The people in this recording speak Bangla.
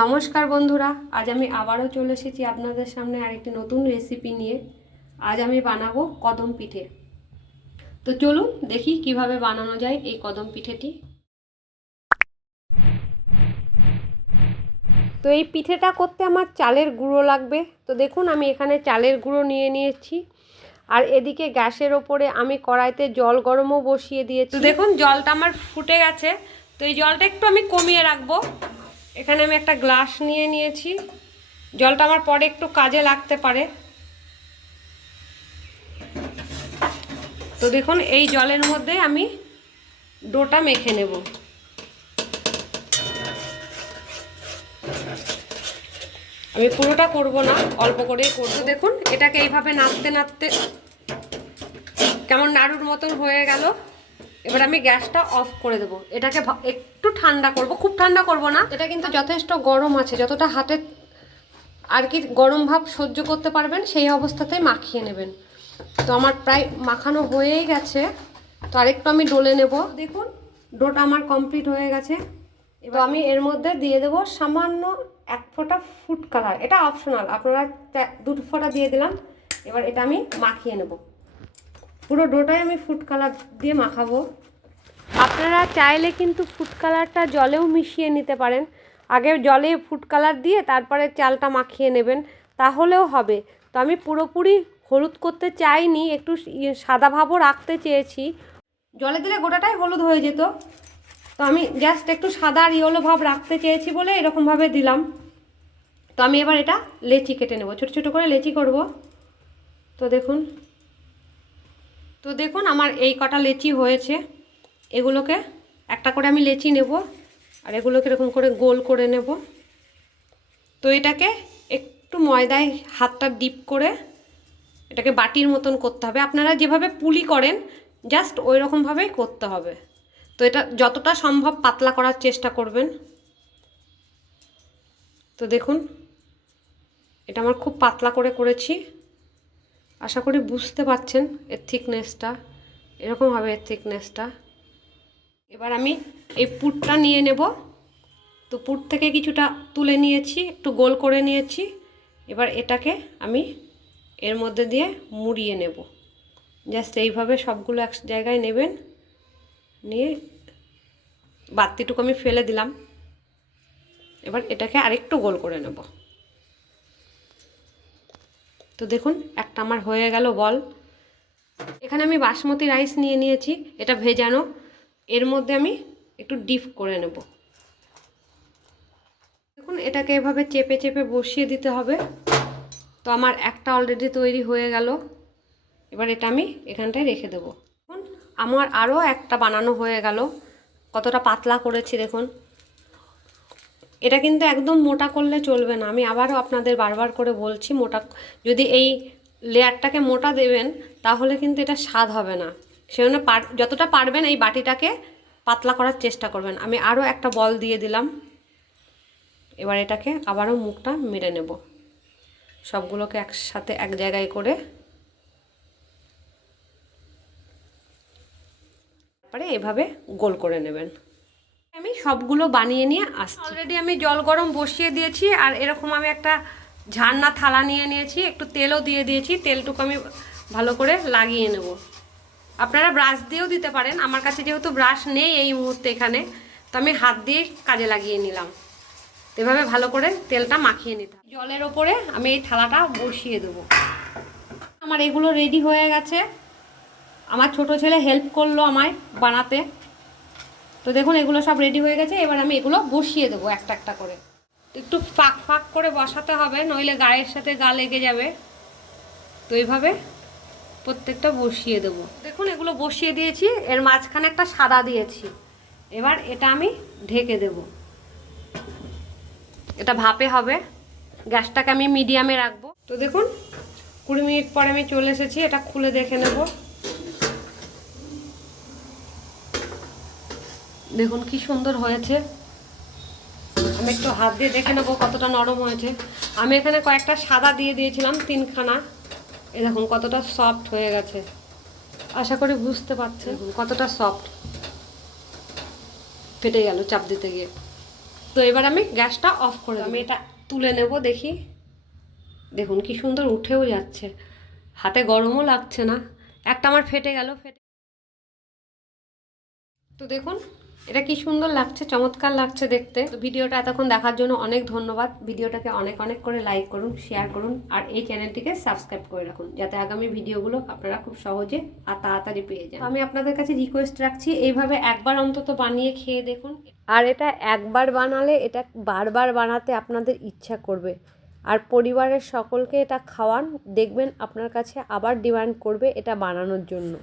নমস্কার বন্ধুরা, আজ আমি আবারও চলে এসেছি আপনাদের সামনে আরেকটি নতুন রেসিপি নিয়ে। আজ আমি বানাবো কদম পিঠে। তো চলুন দেখি কীভাবে বানানো যায় এই কদম পিঠেটি। তো এই পিঠেটা করতে আমার চালের গুঁড়ো লাগবে। তো দেখুন আমি এখানে চালের গুঁড়ো নিয়ে নিয়েছি। আর এদিকে গ্যাসের ওপরে আমি কড়াইতে জল গরমও বসিয়ে দিয়েছি। দেখুন জলটা আমার ফুটে গেছে। তো এই জলটা একটু আমি কমিয়ে রাখব। এখানে আমি একটা গ্লাস নিয়ে নিয়েছি। জলটা আমার পরে একটু কাজে লাগতে পারে। তো দেখুন, এই জলের মধ্যে আমি ডোটা মেখে নেব। আমি পুরোটা করব না, অল্প করেই করব। দেখুন, এটাকে এইভাবে নাড়তে নাড়তে কেমন নাড়ুর মতন হয়ে গেল। এবার আমি গ্যাসটা অফ করে দেবো। এটাকে একটু ঠান্ডা করব। খুব ঠান্ডা করব না। এটা কিন্তু যথেষ্ট গরম আছে। যতটা হাতে আর কি গরম ভাব সহ্য করতে পারবেন, সেই অবস্থাতে মাখিয়ে নেবেন। তো আমার প্রায় মাখানো হয়েই গেছে। তো আরেকটু আমি ডলে নেব। দেখুন, ডোটা আমার কমপ্লিট হয়ে গেছে। এবার আমি এর মধ্যে দিয়ে দেবো সামান্য এক ফোঁটা ফুড কালার। এটা অপশনাল আপনারা দুটো ফোঁটা দিয়ে দিলাম। এবার এটা আমি মাখিয়ে নেব। পুরো ডোটাই আমি ফুড কালার দিয়ে মাখাবো। আপনারা চাইলে কিন্তু ফুড কালারটা জলেও মিশিয়ে নিতে পারেন। আগে জলে ফুড কালার দিয়ে তারপরে চালটা মাখিয়ে নেবেন, তাহলেও হবে। তো আমি পুরোপুরি হলুদ করতে চাইনি, একটু ইয়ে সাদা ভাবও রাখতে চেয়েছি। জলে দিলে গোটাটাই হলুদ হয়ে যেত। তো আমি জাস্ট একটু সাদা আর ইয়েলো ভাব রাখতে চেয়েছি বলে এরকমভাবে দিলাম। তো আমি এবার এটা লেচি কেটে নেব। ছোটো ছোটো করে লেচি করব। তো দেখুন। তো দেখুন আমার এই কটা লেচি হয়েছে। এগুলোকে একটা করে আমি লেচি নেব আর এগুলোকে এরকম করে গোল করে নেব। তো এটাকে একটু ময়দায় হাতটা ডিপ করে এটাকে বাটির মতন করতে হবে। আপনারা যেভাবে পুলি করেন, জাস্ট ওই রকমভাবেই করতে হবে। তো এটা যতটা সম্ভব পাতলা করার চেষ্টা করবেন। তো দেখুন, এটা আমার খুব পাতলা করে করেছি। আশা করি বুঝতে পারছেন এর থিকনেসটা এরকম হবে এর থিকনেসটা এবার আমি এই পুরটা নিয়ে নেব। তো পুর থেকে কিছুটা তুলে নিয়েছি, একটু গোল করে নিয়েছি। এবার এটাকে আমি এর মধ্যে দিয়ে মুড়িয়ে নেব। জাস্ট এইভাবে সবগুলো এক জায়গায় নেবেন। নিয়ে বাতিটুকু আমি ফেলে দিলাম। এবার এটাকে আরেকটু গোল করে নেব। তো দেখুন, একটা আমার হয়ে গেল বল। এখানে আমি বাসমতি রাইস নিয়ে নিয়েছি, এটা ভেজানো। এর মধ্যে আমি একটু ডিপ করে নেব। দেখুন, এটাকে এভাবে চেপে চেপে বসিয়ে দিতে হবে। তো আমার একটা অলরেডি তৈরি হয়ে গেল। এবার এটা আমি এখানটায় রেখে দেবো। দেখুন, আমার আরও একটা বানানো হয়ে গেল। কতটা পাতলা করেছি, দেখুন। এটা কিন্তু একদম মোটা করলে চলবে না। আমি আবারও আপনাদের বারবার করে বলছি, মোটা, যদি এই লেয়ারটাকে মোটা দেবেন, তাহলে কিন্তু এটা স্বাদ হবে না। সেজন্য পার, যতটা পারবেন এই বাটিটাকে পাতলা করার চেষ্টা করবেন। আমি আরও একটা বল দিয়ে দিলাম। এবার এটাকে আবারও মুখটা মেরে নেব। সবগুলোকে একসাথে এক জায়গায় করে। তারপরে এভাবে গোল করে নেবেন। সবগুলো বানিয়ে নিয়ে আসছি। অলরেডি আমি জল গরম বসিয়ে দিয়েছি আর এরকম আমি একটা ঝান্না থালা নিয়ে নিয়েছি, একটু তেলও দিয়ে দিয়েছি, তেলটুকু আমি ভালো করে লাগিয়ে নেব। আপনারা ব্রাশ দিয়েও দিতে পারেন, আমার কাছে যেহেতু ব্রাশ নেই এই মুহূর্তে এখানে, তো আমি হাত দিয়ে কাজে লাগিয়ে নিলাম। এভাবে ভালো করে তেলটা মাখিয়ে নিতে জলের ওপরে আমি এই থালাটা বসিয়ে দেবো। আমার এগুলো রেডি হয়ে গেছে। আমার ছোট ছেলে হেল্প করল আমায় বানাতে। তো দেখুন, এগুলো সব রেডি হয়ে গেছে। এবার আমি এগুলো বসিয়ে দেবো একটা একটা করে। একটু ফাঁক ফাঁক করে বসাতে হবে, নইলে গায়ের সাথে গা লেগে যাবে। তো এইভাবে প্রত্যেকটা বসিয়ে দেবো। দেখুন, এগুলো বসিয়ে দিয়েছি, এর মাঝখানে একটা সাদা দিয়েছি। এবার এটা আমি ঢেকে দেব। এটা ভাপে হবে। গ্যাসটাকে আমি মিডিয়ামে রাখব। তো দেখুন, কুড়ি মিনিট পরে আমি চলে এসেছি, এটা খুলে দেখে নেব। দেখুন কি সুন্দর হয়েছে। আমি একটু হাত দিয়ে দেখে নেব কতটা নরম হয়েছে। আমি এখানে কয়েকটা সাদা দিয়ে দিয়েছিলাম তিনখানা। এ দেখুন কতটা সফট হয়ে গেছে। আশা করি বুঝতে পারছেন কতটা সফট ফেটে গেল চাপ দিতে গিয়ে। তো এবার আমি গ্যাসটা অফ করে। আমি এটা তুলে নেব দেখি। দেখুন কি সুন্দর উঠেও যাচ্ছে। হাতে গরমও লাগছে না। একটা আমার ফেটে গেল ফেটে তো দেখুন এটা কি সুন্দর লাগছে, চমৎকার লাগছে দেখতে। ভিডিওটা এতক্ষণ দেখার জন্য অনেক ধন্যবাদ। ভিডিওটাকে অনেক অনেক করে লাইক করুন শেয়ার করুন, আর এই চ্যানেলটিকে সাবস্ক্রাইব করে রাখুন, যাতে আগামী ভিডিওগুলো আপনারা খুব সহজে আর তাড়াতাড়ি পেয়ে যান। আমি আপনাদের কাছে রিকোয়েস্ট রাখছি, এইভাবে একবার অন্তত বানিয়ে খেয়ে দেখুন। আর এটা একবার বানালে, এটা বারবার বানাতে আপনাদের ইচ্ছা করবে। আর পরিবারের সকলকে এটা খাওয়ান, দেখবেন আপনার কাছে আবার ডিমান্ড করবে এটা বানানোর জন্য।